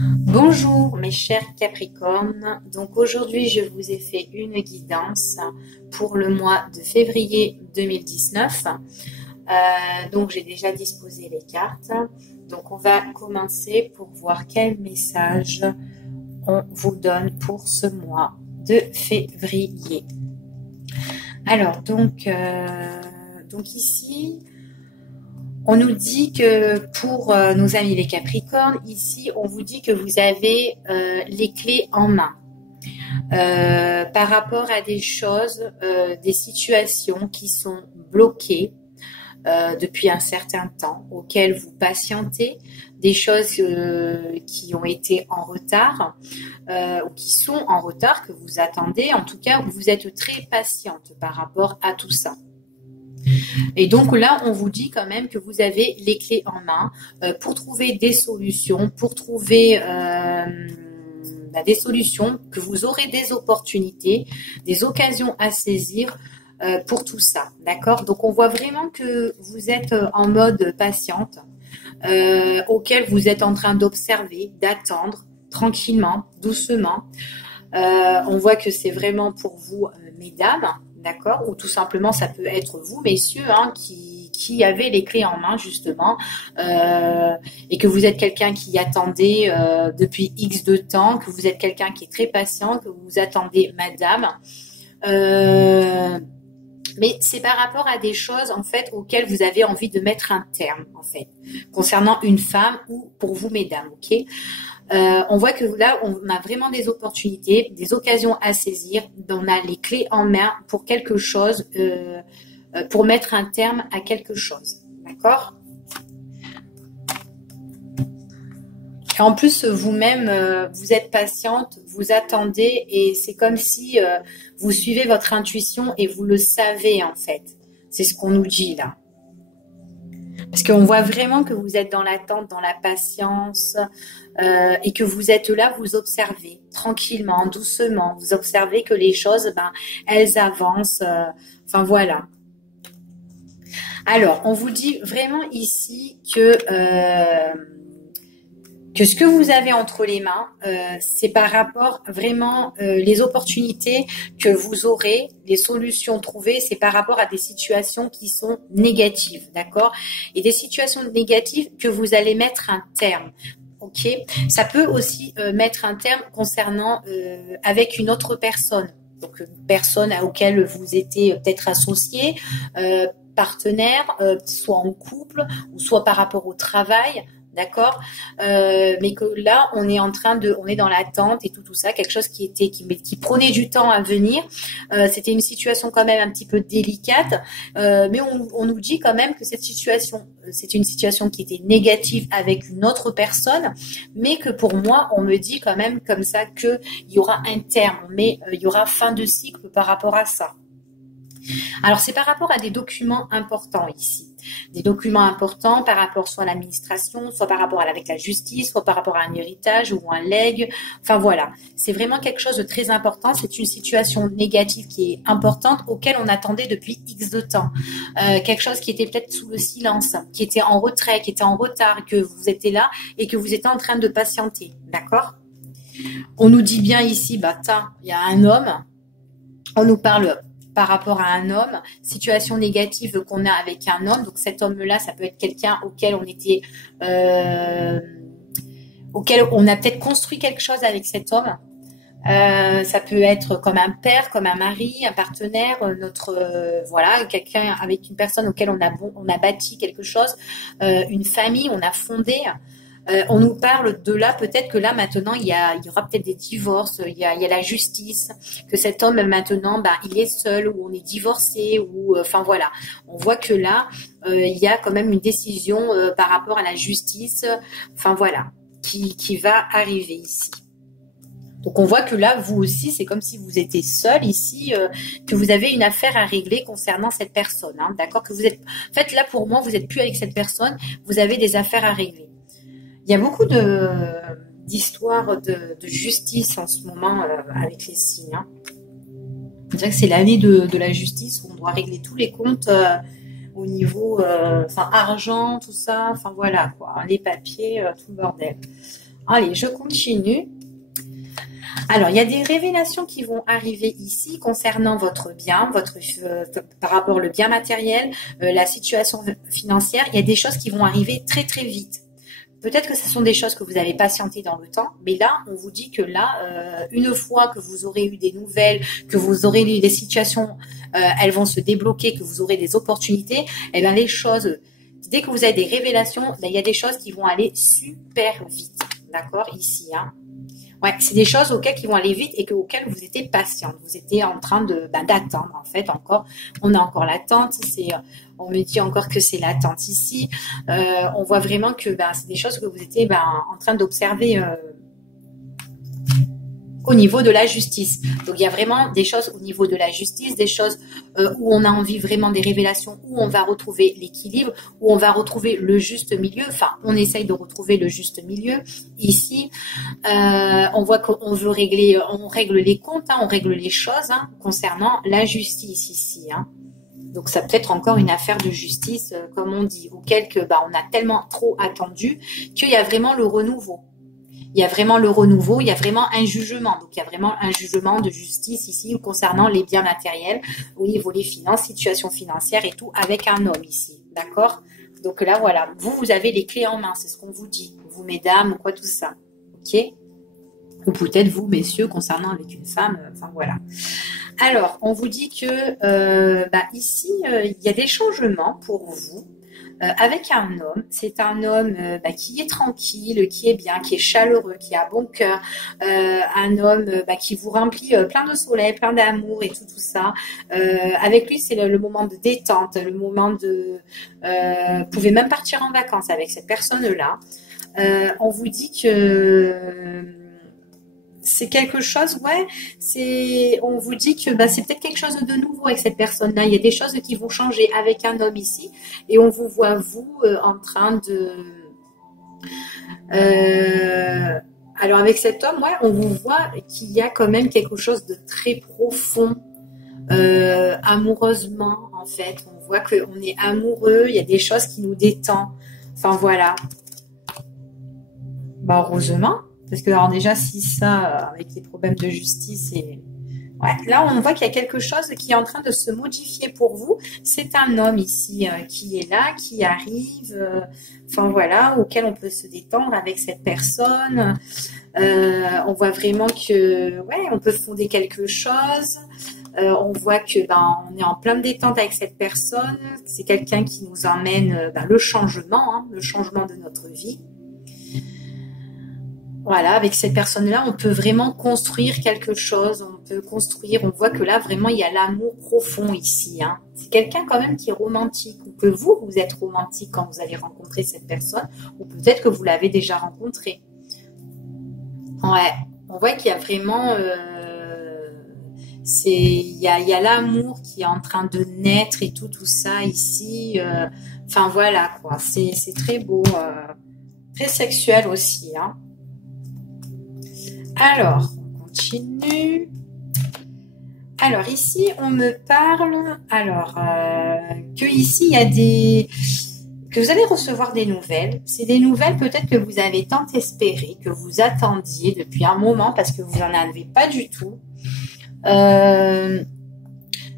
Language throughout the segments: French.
Bonjour mes chers Capricornes, donc aujourd'hui je vous ai fait une guidance pour le mois de février 2019. Donc j'ai déjà disposé les cartes, donc on va commencer pour voir quel message on vous donne pour ce mois de février. Alors donc ici on nous dit que pour nos amis les Capricornes, ici, on vous dit que vous avez les clés en main par rapport à des choses, des situations qui sont bloquées depuis un certain temps, auxquelles vous patientez, des choses qui ont été en retard ou qui sont en retard, que vous attendez. En tout cas, vous êtes très patiente par rapport à tout ça. Et donc là, on vous dit quand même que vous avez les clés en main pour trouver des solutions, pour trouver des solutions, que vous aurez des opportunités, des occasions à saisir pour tout ça. D'accord? Donc on voit vraiment que vous êtes en mode patiente, auquel vous êtes en train d'observer, d'attendre tranquillement, doucement. On voit que c'est vraiment pour vous, mesdames. D'accord? Ou tout simplement, ça peut être vous, messieurs, hein, qui avez les clés en main, justement, et que vous êtes quelqu'un qui attendait depuis X de temps, que vous êtes quelqu'un qui est très patient, que vous attendez madame. Mais c'est par rapport à des choses, en fait, auxquelles vous avez envie de mettre un terme, en fait, concernant une femme ou pour vous, mesdames, ok? On voit que là, on a vraiment des opportunités, des occasions à saisir. On a les clés en main pour quelque chose, pour mettre un terme à quelque chose. D'accord? Et en plus, vous-même, vous êtes patiente, vous attendez et c'est comme si vous suivez votre intuition et vous le savez, en fait. C'est ce qu'on nous dit là. Parce qu'on voit vraiment que vous êtes dans l'attente, dans la patience, et que vous êtes là, vous observez tranquillement, doucement. Vous observez que les choses, elles avancent. Enfin voilà. Alors, on vous dit vraiment ici que ce que vous avez entre les mains, c'est par rapport vraiment les opportunités que vous aurez, les solutions trouvées, c'est par rapport à des situations qui sont négatives, d'accord? Et des situations négatives que vous allez mettre un terme. Ok, ça peut aussi mettre un terme concernant avec une autre personne, donc une personne auquel vous étiez peut-être associé, partenaire, soit en couple ou soit par rapport au travail. D'accord, mais que là on est on est dans l'attente et tout ça, quelque chose qui prenait du temps à venir. C'était une situation quand même un petit peu délicate, mais on nous dit quand même que cette situation, c'était une situation qui était négative avec une autre personne, mais que pour moi on me dit quand même comme ça que il y aura un terme, mais il y aura fin de cycle par rapport à ça. Alors c'est par rapport à des documents importants ici, des documents importants par rapport soit à l'administration, soit par rapport avec la justice, soit par rapport à un héritage ou un legs. Enfin voilà, c'est vraiment quelque chose de très important. C'est une situation négative qui est importante auquel on attendait depuis X de temps, quelque chose qui était peut-être sous le silence, qui était en retrait, qui était en retard, que vous étiez là et que vous étiez en train de patienter. D'accord? On nous dit bien ici, il y a un homme. On nous parle par rapport à un homme, situation négative qu'on a avec un homme. Donc cet homme-là, ça peut être quelqu'un auquel on a peut-être construit quelque chose avec cet homme. Ça peut être comme un père, comme un mari, un partenaire, voilà, quelqu'un avec une personne auquel on a bâti quelque chose, une famille, on a fondé. On nous parle de là, peut-être que là maintenant il y aura peut-être des divorces, il y a la justice, que cet homme maintenant il est seul ou on est divorcé ou enfin voilà. On voit que là il y a quand même une décision par rapport à la justice, enfin voilà, qui va arriver ici. Donc on voit que là vous aussi c'est comme si vous étiez seul ici, que vous avez une affaire à régler concernant cette personne, hein, d'accord, que vous êtes, en fait là pour moi vous êtes plus avec cette personne, vous avez des affaires à régler. Il y a beaucoup d'histoires de justice en ce moment avec les signes. Hein. On dirait que c'est l'année de la justice où on doit régler tous les comptes au niveau argent, tout ça. Enfin voilà quoi, les papiers, tout le bordel. Allez, je continue. Alors, il y a des révélations qui vont arriver ici concernant votre bien, par rapport au bien matériel, la situation financière. Il y a des choses qui vont arriver très très vite. Peut-être que ce sont des choses que vous avez patienté dans le temps, mais là, on vous dit que là, une fois que vous aurez eu des nouvelles, que vous aurez eu des situations, elles vont se débloquer, que vous aurez des opportunités, et bien les choses, dès que vous avez des révélations, ben, il y a des choses qui vont aller super vite. D'accord, ici, hein. Ouais, c'est des choses auxquelles qui vont aller vite et auxquelles vous étiez patiente. Vous étiez en train de d'attendre en fait encore. On a encore l'attente. On me dit encore que c'est l'attente ici. On voit vraiment que c'est des choses que vous étiez en train d'observer au niveau de la justice. Donc il y a vraiment des choses au niveau de la justice, des choses où on a envie vraiment des révélations, où on va retrouver l'équilibre, où on va retrouver le juste milieu. Enfin, on essaye de retrouver le juste milieu. Ici, on voit qu'on veut régler, on règle les comptes, hein, on règle les choses concernant la justice ici. Donc ça peut être encore une affaire de justice, comme on dit, auquel on a tellement trop attendu qu'il y a vraiment le renouveau. Il y a vraiment le renouveau, il y a vraiment un jugement. Donc, il y a vraiment un jugement de justice ici concernant les biens matériels au niveau des finances, situation financière et tout, avec un homme ici. D'accord? Donc là, voilà. Vous avez les clés en main, c'est ce qu'on vous dit. Vous, mesdames, ou quoi, tout ça. OK? Ou peut-être vous, messieurs, concernant avec une femme. Enfin, voilà. Alors, on vous dit que ici, il y a des changements pour vous. Avec un homme, c'est un homme qui est tranquille, qui est bien, qui est chaleureux, qui a bon cœur, un homme qui vous remplit plein de soleil, plein d'amour et tout ça. Avec lui, c'est le moment de détente, le moment de... vous pouvez même partir en vacances avec cette personne-là. On vous dit que... c'est quelque chose, on vous dit que c'est peut-être quelque chose de nouveau avec cette personne-là. Il y a des choses qui vont changer avec un homme ici. Et on vous voit, vous, en train de... alors, avec cet homme, on vous voit qu'il y a quand même quelque chose de très profond, amoureusement, en fait. On voit qu'on est amoureux, il y a des choses qui nous détendent. Enfin, voilà. Heureusement. Parce que alors déjà, si ça, avec les problèmes de justice, là, on voit qu'il y a quelque chose qui est en train de se modifier pour vous. C'est un homme ici qui est là, qui arrive, auquel on peut se détendre avec cette personne. On voit vraiment que, on peut fonder quelque chose. On voit que on est en pleine détente avec cette personne. C'est quelqu'un qui nous emmène le changement de notre vie. Voilà, avec cette personne-là, on peut vraiment construire quelque chose. On peut construire, on voit que là, vraiment, il y a l'amour profond ici. C'est quelqu'un quand même qui est romantique. Ou que vous êtes romantique quand vous allez rencontrer cette personne. Ou peut-être que vous l'avez déjà rencontré. Ouais, on voit qu'il y a vraiment... il y a l'amour qui est en train de naître et tout ça ici. Voilà, quoi. C'est très beau. Très sexuel aussi, Alors, on continue. Alors, ici, on me parle, que ici, il y a que vous allez recevoir des nouvelles. C'est des nouvelles peut-être que vous avez tant espéré, que vous attendiez depuis un moment parce que vous n'en avez pas du tout.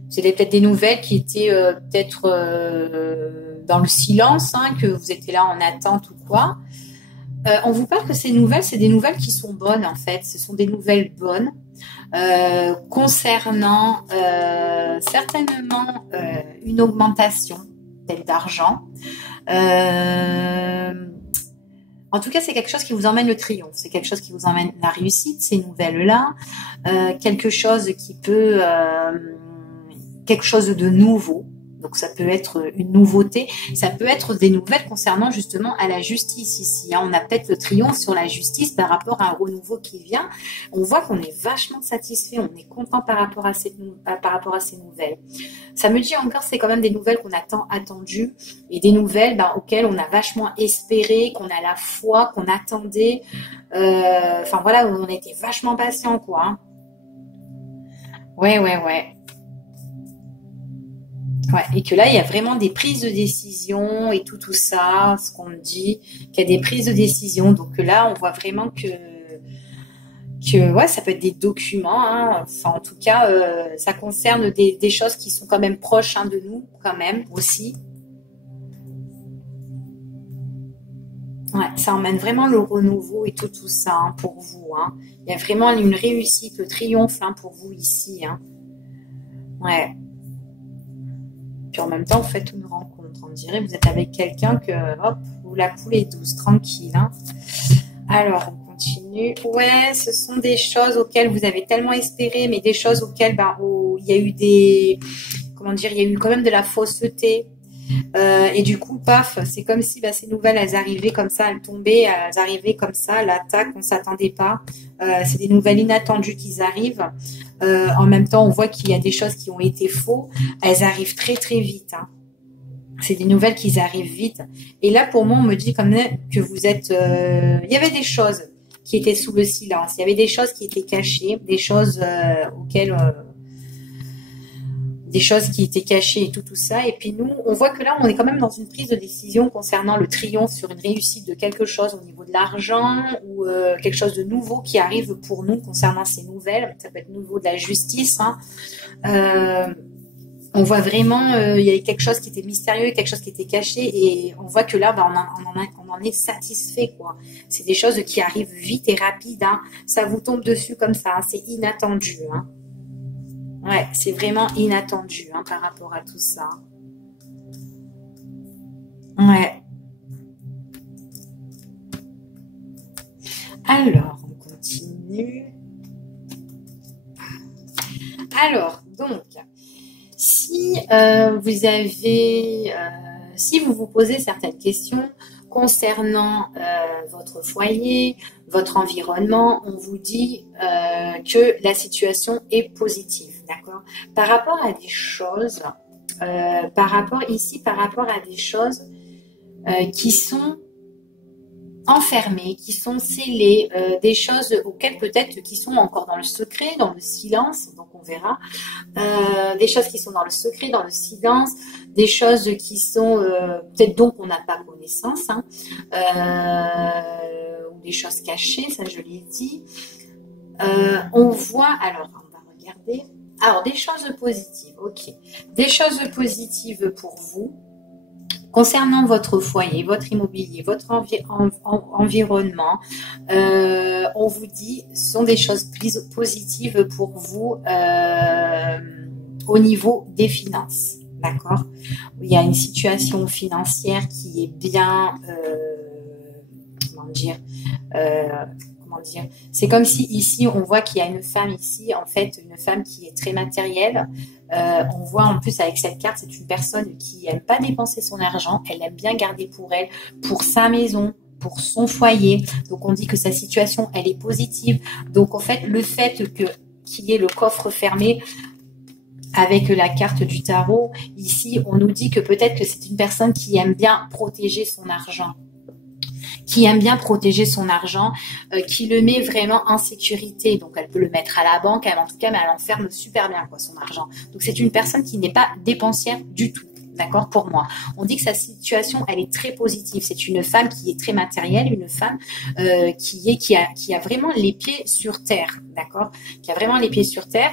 C'était peut-être des nouvelles qui étaient peut-être dans le silence, que vous étiez là en attente ou quoi. On vous parle que ces nouvelles, c'est des nouvelles qui sont bonnes en fait. Ce sont des nouvelles bonnes concernant certainement une augmentation peut-être d'argent. En tout cas, c'est quelque chose qui vous emmène le triomphe. C'est quelque chose qui vous emmène la réussite, ces nouvelles-là. Quelque chose qui peut... quelque chose de nouveau. Donc, ça peut être une nouveauté. Ça peut être des nouvelles concernant justement à la justice ici. On a peut-être le triomphe sur la justice par rapport à un renouveau qui vient. On voit qu'on est vachement satisfait. On est content par rapport à ces nouvelles. Ça me dit encore, c'est quand même des nouvelles qu'on a tant attendues et des nouvelles auxquelles on a vachement espéré, qu'on a la foi, qu'on attendait. On était vachement patient, quoi. Ouais. Ouais, et que là, il y a vraiment des prises de décision et tout ça, ce qu'on me dit, qu'il y a des prises de décision. Donc là, on voit vraiment que ouais, ça peut être des documents, hein. Enfin, en tout cas, ça concerne des choses qui sont quand même proches, hein, de nous, quand même, aussi. Ouais, ça emmène vraiment le renouveau et tout ça, hein, pour vous, hein. Il y a vraiment une réussite, le triomphe, hein, pour vous ici, hein. Ouais. Puis en même temps, vous faites une rencontre. On dirait que vous êtes avec quelqu'un que, hop, vous la coulez douce, tranquille, hein. Alors, on continue. Ouais, ce sont des choses auxquelles vous avez tellement espéré, mais des choses auxquelles, ben, il y a eu comment dire, il y a eu quand même de la fausseté. Et du coup, paf, c'est comme si, bah, ces nouvelles, elles arrivaient comme ça, elles tombaient, elles arrivaient comme ça, l'attaque, on s'attendait pas. C'est des nouvelles inattendues qui arrivent. En même temps, on voit qu'il y a des choses qui ont été faux. Elles arrivent très très vite, hein. C'est des nouvelles qui arrivent vite. Et là, pour moi, on me dit comme que vous êtes... il y avait des choses qui étaient sous le silence. Il y avait des choses qui étaient cachées, des choses auxquelles... des choses qui étaient cachées et tout ça. Et puis nous, on voit que là, on est quand même dans une prise de décision concernant le triomphe sur une réussite de quelque chose au niveau de l'argent ou quelque chose de nouveau qui arrive pour nous concernant ces nouvelles. Ça peut être nouveau de la justice, hein. On voit vraiment, il y a quelque chose qui était mystérieux, quelque chose qui était caché, et on voit que là, bah, on en est satisfait, quoi. C'est des choses qui arrivent vite et rapides, hein. Ça vous tombe dessus comme ça, hein. C'est inattendu, hein. Ouais, c'est vraiment inattendu, hein, par rapport à tout ça. Ouais. Alors, on continue. Alors, donc, si si vous vous posez certaines questions concernant votre foyer, votre environnement, on vous dit que la situation est positive, d'accord? Par rapport à des choses, par rapport à des choses qui sont enfermées, qui sont scellées, des choses auxquelles peut-être qui sont encore dans le secret, dans le silence, donc on verra, des choses qui sont dans le secret, dans le silence, des choses qui sont peut-être dont on n'a pas connaissance, hein, ou des choses cachées, ça je l'ai dit. On voit, alors on va regarder, alors des choses positives, ok, des choses positives pour vous. Concernant votre foyer, votre immobilier, votre environnement, on vous dit ce sont des choses positives pour vous au niveau des finances. D'accord? Il y a une situation financière qui est bien, comment dire, c'est comme si ici on voit qu'il y a une femme ici, en fait une femme qui est très matérielle. On voit en plus avec cette carte, c'est une personne qui n'aime pas dépenser son argent, elle aime bien garder pour elle, pour sa maison, pour son foyer. Donc on dit que sa situation elle est positive. Donc en fait le fait qu'il y ait le coffre fermé avec la carte du tarot, ici on nous dit que peut-être que c'est une personne qui aime bien protéger son argent, qui aime bien protéger son argent, qui le met vraiment en sécurité. Donc, elle peut le mettre à la banque, en tout cas, mais elle enferme super bien, quoi, son argent. Donc, c'est une personne qui n'est pas dépensière du tout. D'accord, pour moi. On dit que sa situation, elle est très positive. C'est une femme qui est très matérielle, une femme qui a vraiment les pieds sur terre, d'accord, qui a vraiment les pieds sur terre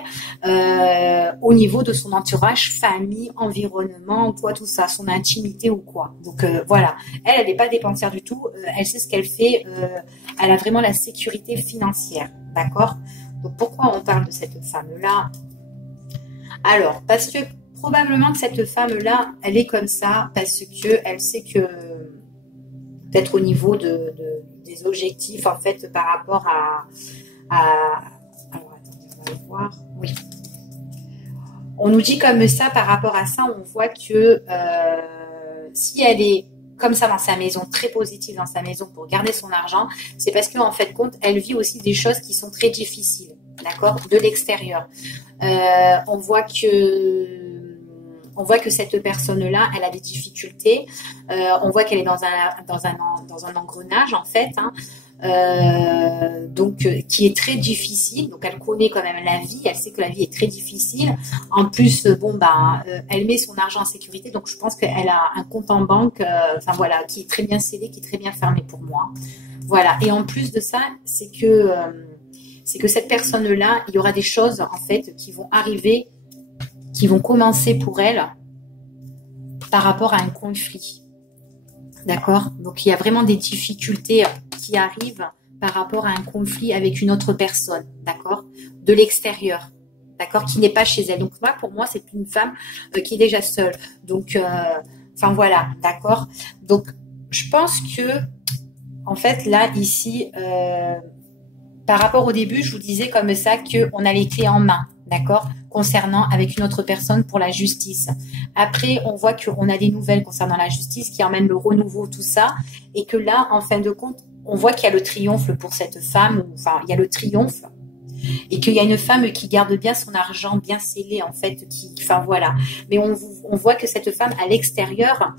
au niveau de son entourage, famille, environnement, quoi, tout ça, son intimité ou quoi. Donc voilà, elle n'est pas dépensière du tout. Elle sait ce qu'elle fait. Elle a vraiment la sécurité financière, d'accord. Donc pourquoi on parle de cette femme-là? Alors parce que probablement que cette femme-là, elle est comme ça parce que elle sait que peut-être au niveau des objectifs, en fait, par rapport alors, attendez, on va le voir. Oui. On nous dit comme ça, par rapport à ça, on voit que si elle est comme ça dans sa maison, très positive dans sa maison pour garder son argent, c'est parce qu'en fait, compte, elle vit aussi des choses qui sont très difficiles, d'accord, de l'extérieur. On voit que cette personne-là, elle a des difficultés. On voit qu'elle est dans un engrenage, en fait, hein. qui est très difficile. Donc elle connaît quand même la vie, elle sait que la vie est très difficile. En plus, elle met son argent en sécurité, donc je pense qu'elle a un compte en banque, enfin voilà, qui est très bien scellé, qui est très bien fermé pour moi. Voilà. Et en plus de ça, c'est que cette personne-là, il y aura des choses en fait qui vont arriver, qui vont commencer pour elle par rapport à un conflit. D'accord? Donc, il y a vraiment des difficultés qui arrivent par rapport à un conflit avec une autre personne. D'accord? De l'extérieur. D'accord? Qui n'est pas chez elle. Donc, pour moi, c'est une femme qui est déjà seule. Donc, enfin, voilà. D'accord? Donc, je pense que, en fait, là, ici, par rapport au début, je vous disais comme ça qu'on a les clés en main. D'accord? Concernant avec une autre personne pour la justice. Après, on voit qu'on a des nouvelles concernant la justice qui emmènent le renouveau, tout ça, et que là, en fin de compte, on voit qu'il y a le triomphe pour cette femme, enfin, il y a le triomphe, et qu'il y a une femme qui garde bien son argent, bien scellé, en fait, enfin voilà. Mais on voit que cette femme, à l'extérieur,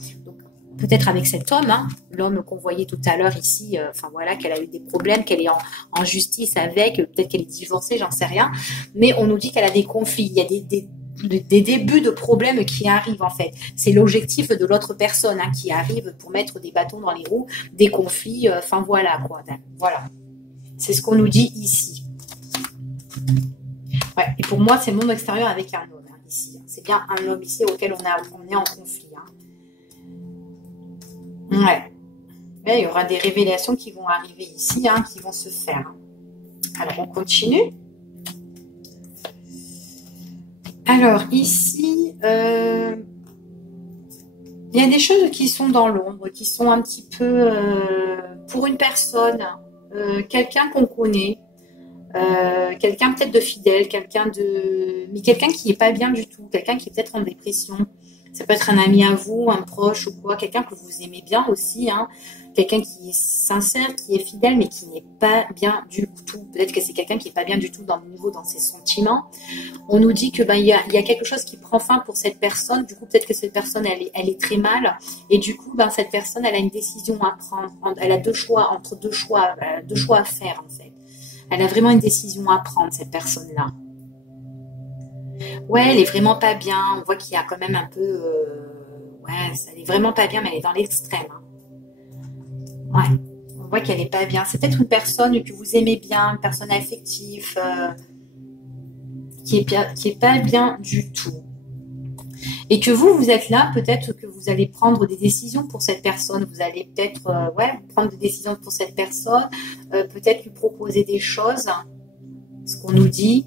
peut-être avec cet homme, hein, l'homme qu'on voyait tout à l'heure ici, enfin voilà, qu'elle a eu des problèmes, qu'elle est en justice avec, peut-être qu'elle est divorcée, j'en sais rien, mais on nous dit qu'elle a des conflits, il y a des débuts de problèmes qui arrivent en fait. C'est l'objectif de l'autre personne hein, qui arrive pour mettre des bâtons dans les roues, des conflits, enfin voilà quoi. Voilà, c'est ce qu'on nous dit ici. Ouais, et pour moi, c'est le monde extérieur avec un homme hein, ici. C'est bien un homme ici auquel on est en conflit. Hein. Ouais. Et il y aura des révélations qui vont arriver ici, hein, qui vont se faire. Alors, on continue. Alors, ici, il y a des choses qui sont dans l'ombre, qui sont un petit peu pour une personne, quelqu'un qu'on connaît, quelqu'un peut-être de fidèle, mais quelqu'un qui n'est pas bien du tout, quelqu'un qui est peut-être en dépression. Ça peut être un ami à vous, un proche ou quoi, quelqu'un que vous aimez bien aussi, hein, quelqu'un qui est sincère, qui est fidèle, mais qui n'est pas bien du tout. Peut-être que c'est quelqu'un qui n'est pas bien du tout dans ses sentiments. On nous dit que il y a quelque chose qui prend fin pour cette personne. Du coup, peut-être que cette personne, elle est très mal, et du coup, cette personne, elle a une décision à prendre. Elle a deux choix à faire en fait. Elle a vraiment une décision à prendre cette personne-là. Ouais, elle est vraiment pas bien. On voit qu'il y a quand même un peu... ouais, elle est vraiment pas bien, mais elle est dans l'extrême. Hein. Ouais, on voit qu'elle est pas bien. C'est peut-être une personne que vous aimez bien, une personne affective, qui est pas bien du tout. Et que vous êtes là, peut-être que vous allez prendre des décisions pour cette personne. Vous allez peut-être prendre des décisions pour cette personne, peut-être lui proposer des choses, ce qu'on nous dit.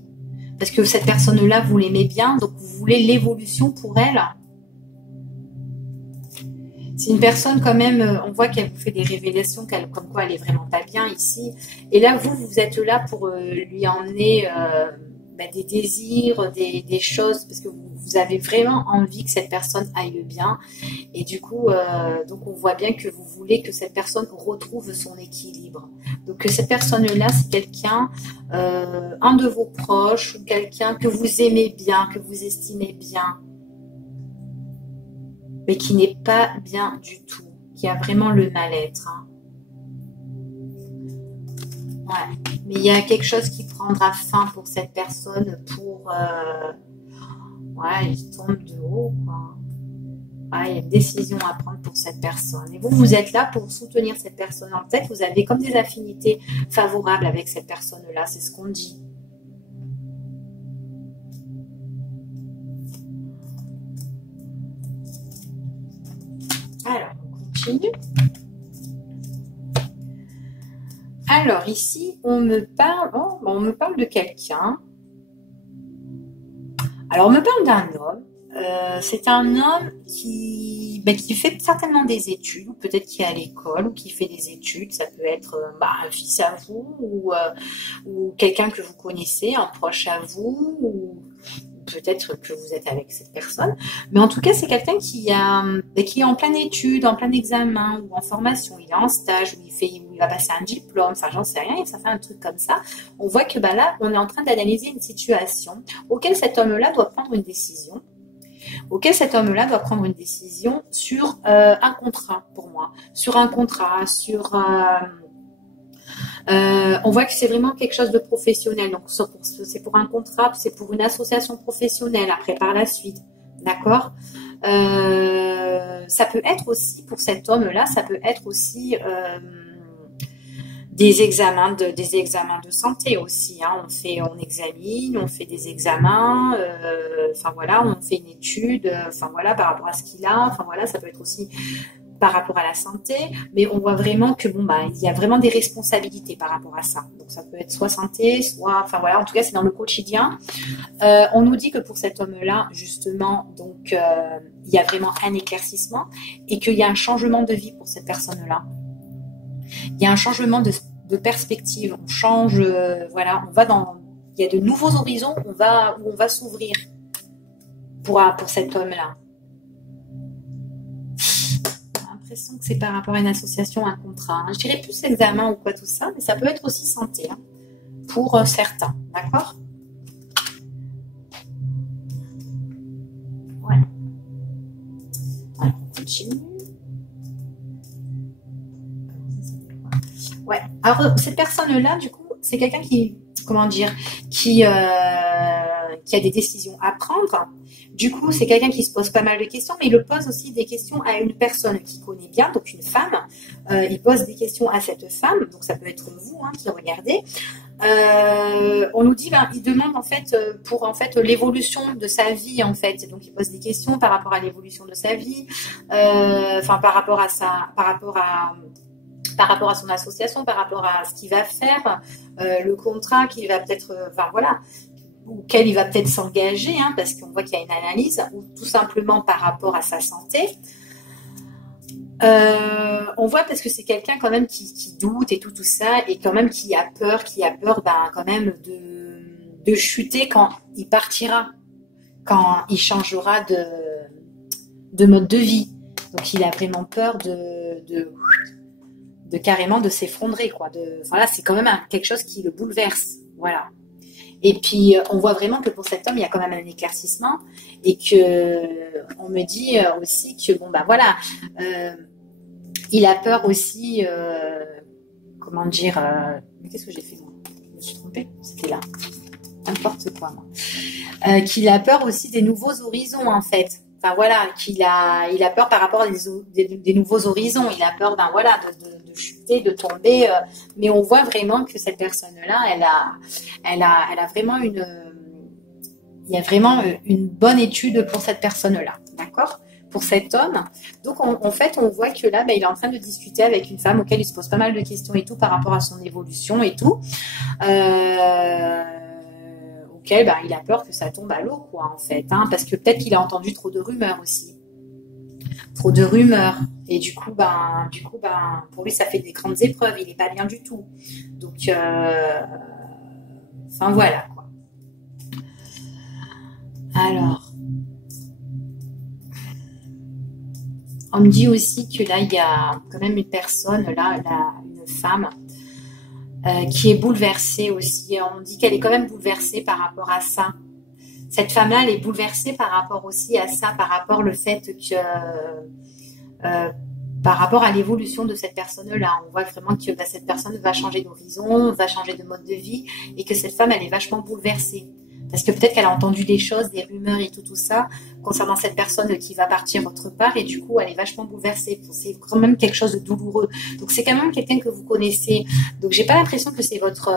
Parce que cette personne-là, vous l'aimez bien, donc vous voulez l'évolution pour elle. C'est une personne quand même, on voit qu'elle vous fait des révélations, comme quoi elle est vraiment pas bien ici. Et là, vous êtes là pour lui emmener des désirs, des choses, parce que vous avez vraiment envie que cette personne aille bien. Et du coup, donc on voit bien que vous voulez que cette personne retrouve son équilibre. Donc cette personne-là, c'est quelqu'un, un de vos proches, ou quelqu'un que vous aimez bien, que vous estimez bien, mais qui n'est pas bien du tout, qui a vraiment le mal-être. Hein. Ouais. Mais il y a quelque chose qui prendra fin pour cette personne pour... ouais, il tombe de haut, quoi. Ouais, il y a une décision à prendre pour cette personne. Et vous êtes là pour soutenir cette personne. En tête, vous avez comme des affinités favorables avec cette personne-là. C'est ce qu'on dit. Alors, on continue. Alors, ici, on me parle de quelqu'un. Alors, on me parle d'un homme. C'est un homme qui fait certainement des études, ou peut-être qui est à l'école, ou qui fait des études. Ça peut être un fils à vous, ou quelqu'un que vous connaissez, un proche à vous, ou peut-être que vous êtes avec cette personne. Mais en tout cas, c'est quelqu'un qui est en pleine étude, en plein examen, ou en formation. Il est en stage, où il va passer un diplôme, enfin j'en sais rien, et ça fait un truc comme ça. On voit que là, on est en train d'analyser une situation auquel cet homme-là doit prendre une décision. Sur un contrat, pour moi. Sur un contrat, sur On voit que c'est vraiment quelque chose de professionnel. Donc, c'est pour un contrat, c'est pour une association professionnelle après par la suite. D'accord. Ça peut être aussi, pour cet homme-là, ça peut être aussi des examens de santé aussi. Hein. On examine, on fait des examens. Enfin voilà, on fait une étude. Enfin voilà, par rapport à ce qu'il a. Enfin voilà, ça peut être aussi par rapport à la santé, mais on voit vraiment que bon bah il y a vraiment des responsabilités par rapport à ça. Donc ça peut être soit santé, soit enfin voilà, en tout cas c'est dans le quotidien. On nous dit que pour cet homme-là, justement, donc il y a vraiment un éclaircissement et qu'il y a un changement de vie pour cette personne-là. Il y a un changement de perspective. On change, voilà, il y a de nouveaux horizons. Où on va s'ouvrir pour cet homme-là. L'impression que c'est par rapport à une association, un contrat. Hein. Je dirais plus examen ou quoi tout ça, mais ça peut être aussi santé hein, pour certains, d'accord? Ouais. Alors, on continue. Ouais. Alors cette personne-là, du coup, c'est quelqu'un qui, comment dire, qui a des décisions à prendre. Du coup, c'est quelqu'un qui se pose pas mal de questions, mais il pose aussi des questions à une personne qu'il connaît bien, donc une femme. Il pose des questions à cette femme, donc ça peut être vous hein, qui regardez. On nous dit, il demande en fait pour en fait l'évolution de sa vie en fait. Donc il pose des questions par rapport à l'évolution de sa vie, enfin par rapport à son association, par rapport à ce qu'il va faire, le contrat qu'il va peut-être, enfin voilà, auquel il va peut-être s'engager, hein, parce qu'on voit qu'il y a une analyse, ou tout simplement par rapport à sa santé. On voit parce que c'est quelqu'un quand même qui doute et tout ça, et quand même qui a peur quand même de chuter quand il partira, quand il changera de mode de vie. Donc il a vraiment peur de carrément de s'effondrer, quoi. Voilà, c'est quand même quelque chose qui le bouleverse. Voilà. Et puis, on voit vraiment que pour cet homme, il y a quand même un éclaircissement et que on me dit aussi que, bon, bah voilà, il a peur aussi, comment dire, mais qu'est-ce que j'ai fait, moi? Je me suis trompée, c'était là. N'importe quoi, moi. Qu'il a peur aussi des nouveaux horizons, en fait. Enfin, voilà, il a peur par rapport à des nouveaux horizons. Il a peur, voilà, de chuter, de tomber. Mais on voit vraiment que cette personne-là, elle a vraiment il y a vraiment une bonne étude pour cette personne-là, d'accord? Pour cet homme. Donc, en fait, on voit que là, il est en train de discuter avec une femme auquel il se pose pas mal de questions et tout par rapport à son évolution et tout. Auquel, il a peur que ça tombe à l'eau, quoi, en fait. Hein, parce que peut-être qu'il a entendu trop de rumeurs aussi. Trop de rumeurs. Et du coup, pour lui, ça fait des grandes épreuves. Il n'est pas bien du tout. Donc, enfin, voilà, quoi. Alors, on me dit aussi que là, il y a quand même une personne, là, une femme, qui est bouleversée aussi. On dit qu'elle est quand même bouleversée par rapport à ça. Cette femme-là, elle est bouleversée par rapport aussi à ça, par rapport au fait que, par rapport à l'évolution de cette personne-là, on voit vraiment que cette personne va changer d'horizon, va changer de mode de vie, et que cette femme, elle est vachement bouleversée. Parce que peut-être qu'elle a entendu des choses, des rumeurs et tout ça, concernant cette personne qui va partir autre part, et du coup, elle est vachement bouleversée. C'est quand même quelque chose de douloureux. Donc, c'est quand même quelqu'un que vous connaissez. Donc, j'ai pas l'impression que c'est votre...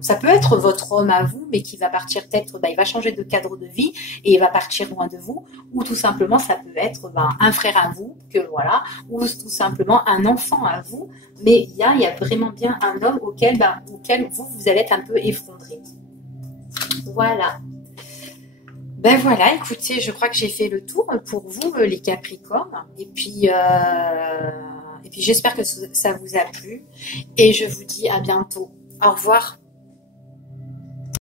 ça peut être votre homme à vous, mais qui va partir peut-être, il va changer de cadre de vie et il va partir loin de vous, ou tout simplement ça peut être un frère à vous, que voilà, ou tout simplement un enfant à vous, mais il y a vraiment bien un homme auquel vous allez être un peu effondré. Voilà. Voilà, écoutez, je crois que j'ai fait le tour pour vous, les Capricornes, et puis j'espère que ça vous a plu, et je vous dis à bientôt. Au revoir.